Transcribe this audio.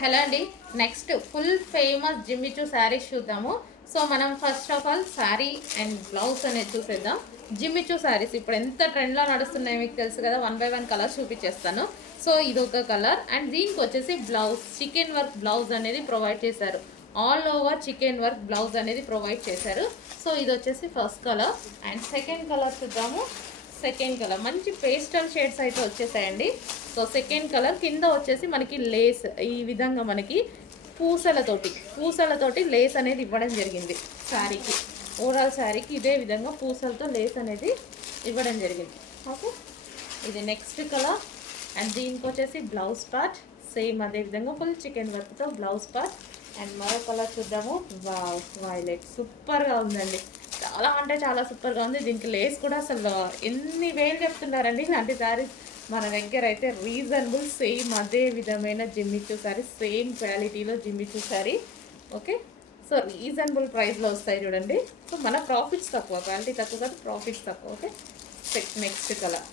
Hello అండి. Next full famous Jimmy Choo saris చూద్దాము. So మనం first of all sari and blouse అనేది చూసేద్దాం. జిమ్మిచూ శారీస్ ఇప్పుడు ఎంత ట్రెండ్లో నడుస్తున్నాయి మీకు తెలుసు కదా. 1 బై 1 కలర్స్ చూపించేస్తాను. సో ఇది ఒక కలర్ అండ్ దీనికి వచ్చేసి బ్లౌజ్ చికెన్ వర్క్ బ్లౌజ్ అనేది ప్రొవైడ్ చేశారు. All over chicken work blouse అనేది ప్రొవైడ్ చేశారు. సో ఇది వచ్చేసి first colour and second colour చూద్దాము. సెకండ్ కలర్ మంచి పేస్టల్ షేడ్స్ అయితే వచ్చేసాయండి. సో సెకండ్ కలర్ కింద వచ్చేసి మనకి లేస్ ఈ విధంగా మనకి పూసలతోటి లేస్ అనేది ఇవ్వడం జరిగింది శారీకి. ఓవరాల్ శారీకి ఇదే విధంగా పూసలతో లేస్ అనేది ఇవ్వడం జరిగింది. ఓకే, ఇది నెక్స్ట్ కలర్ అండ్ దీనికి వచ్చేసి బ్లౌజ్ పార్ట్ సేమ్ అదే విధంగా ఫుల్ చికెన్ వర్క్తో బ్లౌజ్ పార్ట్. అండ్ మరో కలర్ చూద్దాము. వావ్, వైలెట్ సూపర్గా ఉందండి. చాలా అంటే చాలా సూపర్గా ఉంది. దీనికి లేస్ కూడా అసలు ఎన్ని వేలు చెప్తున్నారండి. ఇలాంటి శారీస్ మన దగ్గర అయితే రీజనబుల్ సేమ్ అదే విధమైన జిమ్మిచూ శారీ సేమ్ క్వాలిటీలో Jimmy Choo sari. Okay, so reasonable ప్రైస్లో వస్తాయి చూడండి. సో మన ప్రాఫిట్స్ తక్కువ, క్వాలిటీ తక్కువ కాదు, ప్రాఫిట్స్ తక్కువ. Okay, next colour